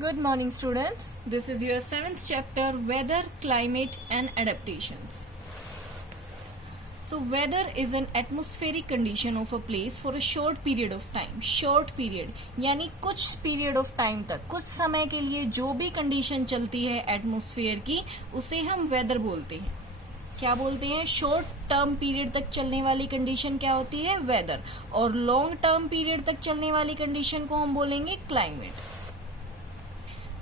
Good morning, students. This is your 7th chapter, Weather, Climate and Adaptations. So, weather is an atmospheric condition of a place for a short period of time. Short period यानी कुछ period of time तक, कुछ समय के लिए जो भी condition चलती है एटमोस्फेयर की, उसे हम weather बोलते हैं. क्या बोलते हैं? शॉर्ट टर्म पीरियड तक चलने वाली कंडीशन क्या होती है? वेदर. और लॉन्ग टर्म पीरियड तक चलने वाली कंडीशन को हम बोलेंगे climate.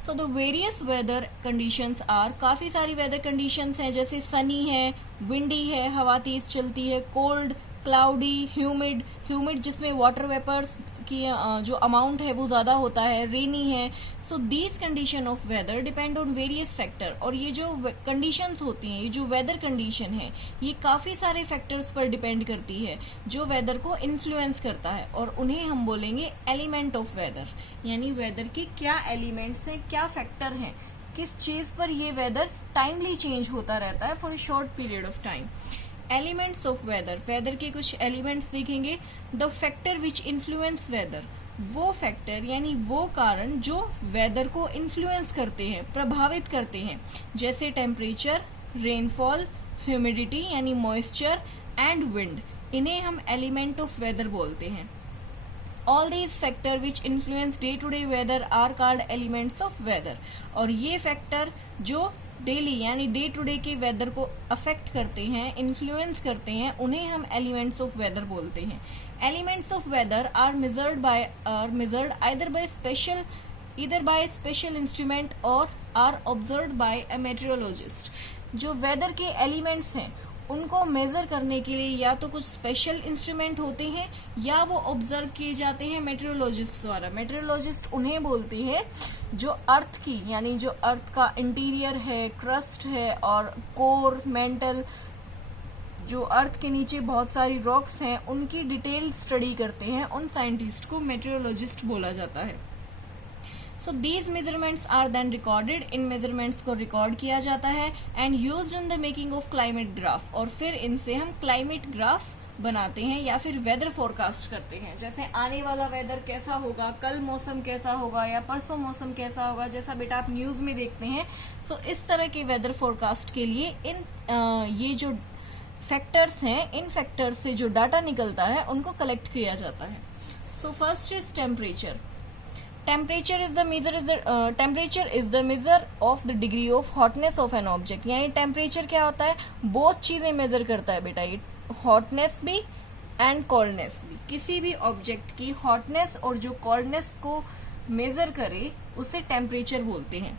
So the various weather conditions are, काफी सारी वेदर कंडीशंस हैं, जैसे सनी है, विंडी है, हवा तेज चलती है, कोल्ड, क्लाउडी, ह्यूमिड जिसमें वाटर वेपर्स की जो अमाउंट है वो ज्यादा होता है, रेनी है. So these condition of weather depend on various factor. और ये जो कंडीशंस होती हैं, ये जो वेदर कंडीशन है, ये काफी सारे फैक्टर्स पर डिपेंड करती है जो वेदर को इन्फ्लुएंस करता है, और उन्हें हम बोलेंगे एलिमेंट ऑफ वेदर. यानी वेदर के क्या एलिमेंट्स हैं, क्या फैक्टर हैं, किस चीज पर ये वेदर टाइमली चेंज होता रहता है for a short period of time. Elements of weather, weather के कुछ एलिमेंट्स देखेंगे. The factor which influence weather, वो फैक्टर यानी वो कारण जो वेदर को इन्फ्लुएंस करते हैं, प्रभावित करते हैं, जैसे टेम्परेचर, रेनफॉल, ह्यूमिडिटी यानी मॉइस्चर एंड विंड. इन्हें हम एलिमेंट ऑफ वेदर बोलते हैं. All these factor which influence day to day weather are called elements of weather. और ये फैक्टर जो डेली यानी डे टू डे के वेदर को अफेक्ट करते हैं, इन्फ्लुएंस करते हैं, उन्हें हम एलिमेंट्स ऑफ वेदर बोलते हैं. Elements of weather are measured either by special instrument और are observed by a meteorologist. जो वेदर के एलिमेंट्स हैं उनको मेजर करने के लिए या तो कुछ स्पेशल इंस्ट्रूमेंट होते हैं या वो ऑब्जर्व किए जाते हैं मेट्रोलॉजिस्ट द्वारा. मेट्रोलॉजिस्ट उन्हें बोलते हैं जो अर्थ की यानी जो अर्थ का इंटीरियर है, क्रस्ट है और कोर, मेंटल, जो अर्थ के नीचे बहुत सारी रॉक्स हैं उनकी डिटेल स्टडी करते हैं. उन साइंटिस्ट को मेट्रोलॉजिस्ट बोला जाता है. So these measurements are then recorded. In measurements को रिकॉर्ड किया जाता है and used in the making of climate graph. और फिर इनसे हम क्लाइमेट ग्राफ बनाते हैं या फिर वेदर फोरकास्ट करते हैं. जैसे आने वाला वेदर कैसा होगा, कल मौसम कैसा होगा या परसों मौसम कैसा होगा, जैसा बेटा आप न्यूज में देखते हैं. सो इस तरह के वेदर फोरकास्ट के लिए ये जो फैक्टर्स हैं, इन फैक्टर्स से जो डाटा निकलता है उनको कलेक्ट किया जाता है. So first is temperature. Temperature is the measure of the degree of hotness of an object. यानी टेम्परेचर क्या होता है? बहुत चीजें मेजर करता है बेटा ये, हॉटनेस भी एंड कोल्डनेस भी. किसी भी ऑब्जेक्ट की हॉटनेस और जो कोल्डनेस को मेजर करे उसे टेम्परेचर बोलते हैं.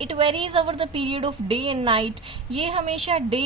It varies over the period of day and night. ये हमेशा डे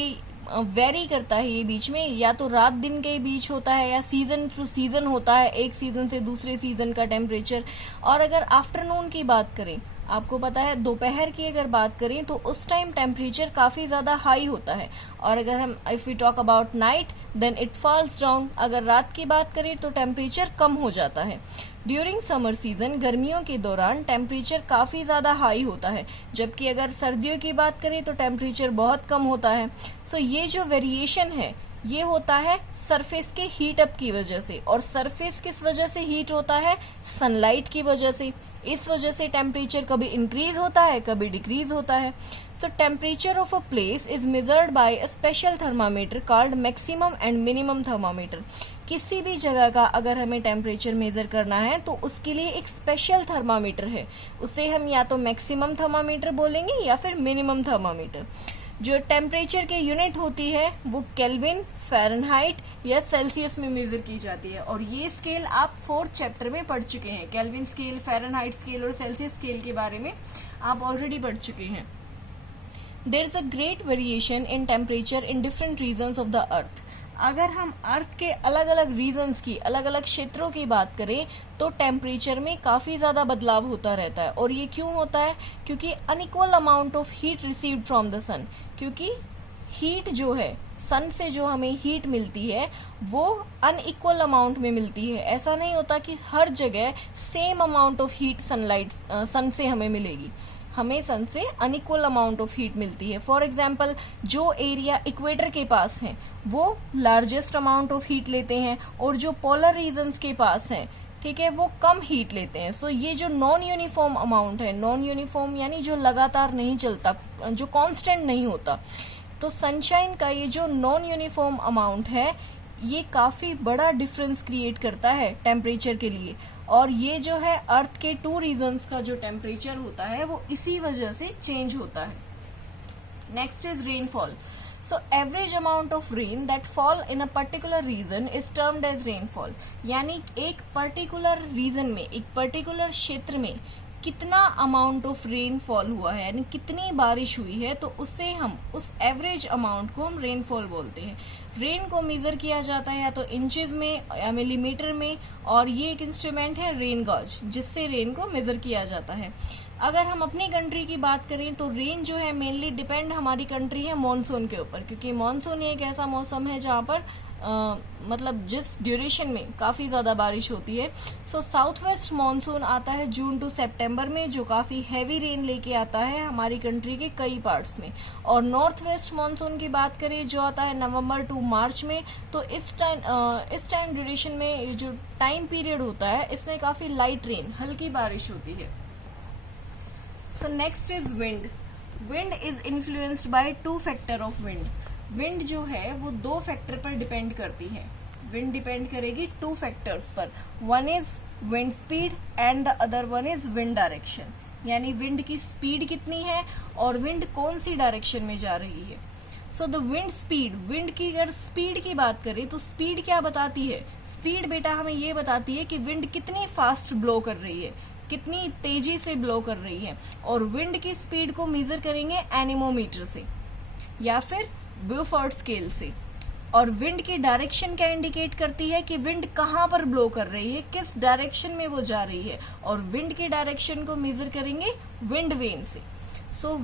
वेरी करता है, ये बीच में या तो रात दिन के बीच होता है या सीजन टू सीजन होता है, एक सीजन से दूसरे सीजन का टेम्परेचर. और अगर आफ्टरनून की बात करें, आपको पता है दोपहर की अगर बात करें तो उस टाइम टेम्परेचर काफी ज्यादा हाई होता है. और अगर हम if we talk about night then it falls down. अगर रात की बात करें तो टेम्परेचर कम हो जाता है. ड्यूरिंग समर सीजन, गर्मियों के दौरान टेम्परेचर काफी ज्यादा हाई होता है, जबकि अगर सर्दियों की बात करें तो टेम्परेचर बहुत कम होता है. सो ये जो वेरिएशन है ये होता है सरफेस के हीट अप की वजह से. और सरफेस किस वजह से हीट होता है? सनलाइट की वजह से. इस वजह से टेम्परेचर कभी इंक्रीज होता है, कभी डिक्रीज होता है. सो temperature of a place is measured by a special thermometer called maximum and minimum thermometer. किसी भी जगह का अगर हमें टेम्परेचर मेजर करना है तो उसके लिए एक स्पेशल थर्मामीटर है, उसे हम या तो मैक्सिमम थर्मामीटर बोलेंगे या फिर मिनिमम थर्मामीटर. जो टेम्परेचर के यूनिट होती है वो केल्विन, फ़ारेनहाइट या सेल्सियस में मेजर की जाती है. और ये स्केल आप 4th चैप्टर में पढ़ चुके हैं. केल्विन स्केल, फ़ारेनहाइट स्केल और सेल्सियस स्केल के बारे में आप ऑलरेडी पढ़ चुके हैं. There is a great variation in temperature in different regions of the earth. अगर हम अर्थ के अलग अलग रीजन्स की, अलग अलग क्षेत्रों की बात करें तो टेम्परेचर में काफी ज्यादा बदलाव होता रहता है. और ये क्यों होता है? क्योंकि unequal amount of heat received from the sun. क्योंकि हीट जो है, सन से जो हमें हीट मिलती है वो अनइक्वल अमाउंट में मिलती है. ऐसा नहीं होता कि हर जगह सेम अमाउंट ऑफ हीट सन से हमें मिलेगी. हमें सन से अनइक्वल अमाउंट ऑफ हीट मिलती है. फॉर एग्जाम्पल जो एरिया इक्वेटर के पास है वो लार्जेस्ट अमाउंट ऑफ हीट लेते हैं, और जो पोलर रीजन्स के पास है ठीक है, वो कम हीट लेते हैं। सो ये जो नॉन यूनिफॉर्म अमाउंट है, नॉन यूनिफॉर्म यानी जो लगातार नहीं चलता, जो कांस्टेंट नहीं होता, तो सनशाइन का ये जो नॉन यूनिफॉर्म अमाउंट है ये काफी बड़ा डिफरेंस क्रिएट करता है टेम्परेचर के लिए। और ये जो है अर्थ के 2 रीजन्स का जो टेम्परेचर होता है वो इसी वजह से चेंज होता है। Next is rainfall. So average amount of rain that fall in a particular region is termed as rainfall। यानी एक पर्टिकुलर रीजन में, एक पर्टिकुलर क्षेत्र में कितना अमाउंट ऑफ रेनफॉल हुआ है, यानी कितनी बारिश हुई है, तो उससे हम उस एवरेज अमाउंट को हम रेनफॉल बोलते हैं। रेन को मेजर किया जाता है या तो इंचेस में या मिलीमीटर में, और ये एक इंस्ट्रूमेंट है रेन गॉज, जिससे रेन को मेजर किया जाता है। अगर हम अपनी कंट्री की बात करें तो रेन जो है मेनली डिपेंड हमारी कंट्री है मॉनसून के ऊपर, क्योंकि मॉनसून एक ऐसा मौसम है जहाँ पर मतलब जिस ड्यूरेशन में काफी ज्यादा बारिश होती है। सो साउथ वेस्ट मॉनसून आता है जून टू सितंबर में, जो काफी हैवी रेन लेके आता है हमारी कंट्री के कई पार्ट्स में। और नॉर्थ वेस्ट मॉनसून की बात करें जो आता है नवंबर टू मार्च में, तो इस टाइम ड्यूरेशन में ये जो टाइम पीरियड होता है इसमें काफी लाइट रेन, हल्की बारिश होती है। So next is wind. Wind is influenced by 2 factor of wind. Wind जो है वो 2 फैक्टर पर डिपेंड करती है। Wind डिपेंड करेगी 2 फैक्टर्स पर। One is wind speed and the other one is wind direction। यानी विंड की स्पीड कितनी है और विंड कौन सी डायरेक्शन में जा रही है। So the wind speed, wind की अगर स्पीड की बात करें तो स्पीड क्या बताती है? स्पीड बेटा हमें ये बताती है कि विंड कितनी फास्ट ब्लो कर रही है, कितनी तेजी से ब्लो कर रही है। और विंड की स्पीड को मेजर करेंगे एनीमोमीटर से या फिर ब्यूफोर्ड स्केल से। और विंड की डायरेक्शन क्या इंडिकेट करती है कि विंड कहाँ पर ब्लो कर रही है, किस डायरेक्शन में वो जा रही है। और विंड की डायरेक्शन को मेजर करेंगे विंड वेन से। सो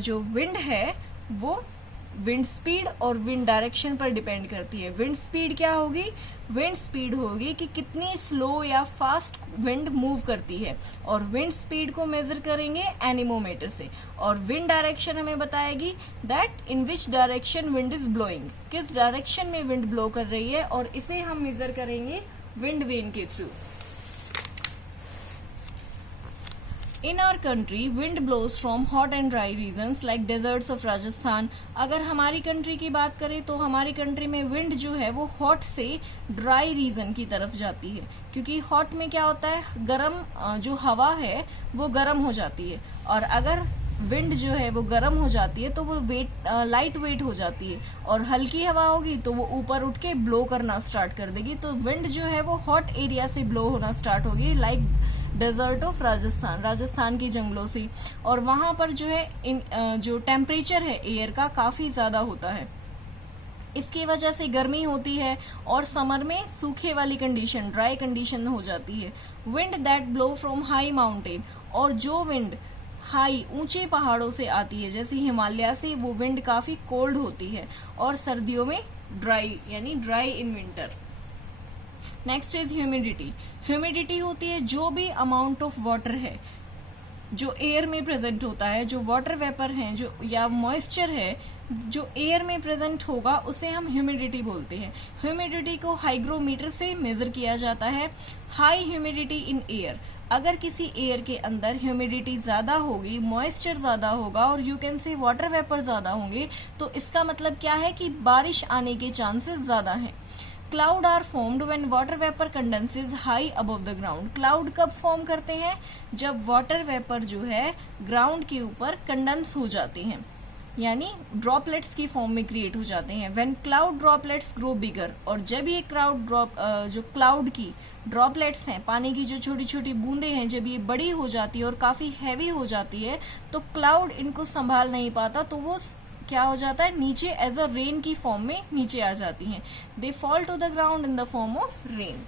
जो विंड है वो विंड स्पीड और विंड डायरेक्शन पर डिपेंड करती है। विंड स्पीड क्या होगी? विंड स्पीड होगी कि कितनी स्लो या फास्ट विंड मूव करती है, और विंड स्पीड को मेजर करेंगे एनीमोमीटर से। और विंड डायरेक्शन हमें बताएगी that in which direction wind is blowing, किस डायरेक्शन में विंड ब्लो कर रही है, और इसे हम मेजर करेंगे विंड वेन के through. In our country, wind blows from hot and dry regions like deserts of Rajasthan। अगर हमारी कंट्री की बात करें तो हमारी कंट्री में विंड जो है वो हॉट से ड्राई रीजन की तरफ जाती है, क्योंकि हॉट में क्या होता है, गर्म जो हवा है वो गर्म हो जाती है। और अगर विंड जो है वो गर्म हो जाती है तो वो लाइट वेट हो जाती है, और हल्की हवा होगी तो वो ऊपर उठ के ब्लो करना स्टार्ट कर देगी। तो विंड जो है वो हॉट एरिया से ब्लो होना स्टार्ट होगी, like desert of Rajasthan, Rajasthan की जंगलों से। और वहां पर जो है जो टेम्परेचर है एयर का काफी ज्यादा होता है, इसकी वजह से गर्मी होती है और समर में सूखे वाली कंडीशन, ड्राई कंडीशन हो जाती है। Wind that blow from high mountain, और जो विंड हाई ऊंचे पहाड़ों से आती है जैसे हिमालय से, वो विंड काफी कोल्ड होती है और सर्दियों में ड्राई, यानी dry in winter. Next is humidity. Humidity होती है जो भी अमाउंट ऑफ वाटर है जो एयर में प्रेजेंट होता है, जो वाटर वेपर है जो या मॉइस्चर है जो एयर में प्रेजेंट होगा, उसे हम ह्यूमिडिटी बोलते हैं। ह्यूमिडिटी को हाइग्रोमीटर से मेजर किया जाता है। हाई ह्यूमिडिटी इन एयर, अगर किसी एयर के अंदर ह्यूमिडिटी ज्यादा होगी, मॉइस्चर ज्यादा होगा और you can say water vapour ज्यादा होंगे, तो इसका मतलब क्या है कि बारिश आने के चांसेस ज्यादा हैं। Cloud are formed when water vapour condenses high above the ground. Cloud कब फॉर्म करते हैं? जब वाटर वेपर जो है ग्राउंड के ऊपर कंडेंस हो जाते हैं, यानी ड्रॉपलेट्स की फॉर्म में क्रिएट हो जाते हैं। व्हेन क्लाउड ड्रॉपलेट्स ग्रो बिगर, और जब ये जो क्लाउड की ड्रॉपलेट्स हैं, पानी की जो छोटी छोटी बूंदें हैं, जब ये बड़ी हो जाती है और काफी हैवी हो जाती है तो क्लाउड इनको संभाल नहीं पाता, तो वो क्या हो जाता है, नीचे एज अ रेन की फॉर्म में नीचे आ जाती हैं। They fall to the ground in the form of rain.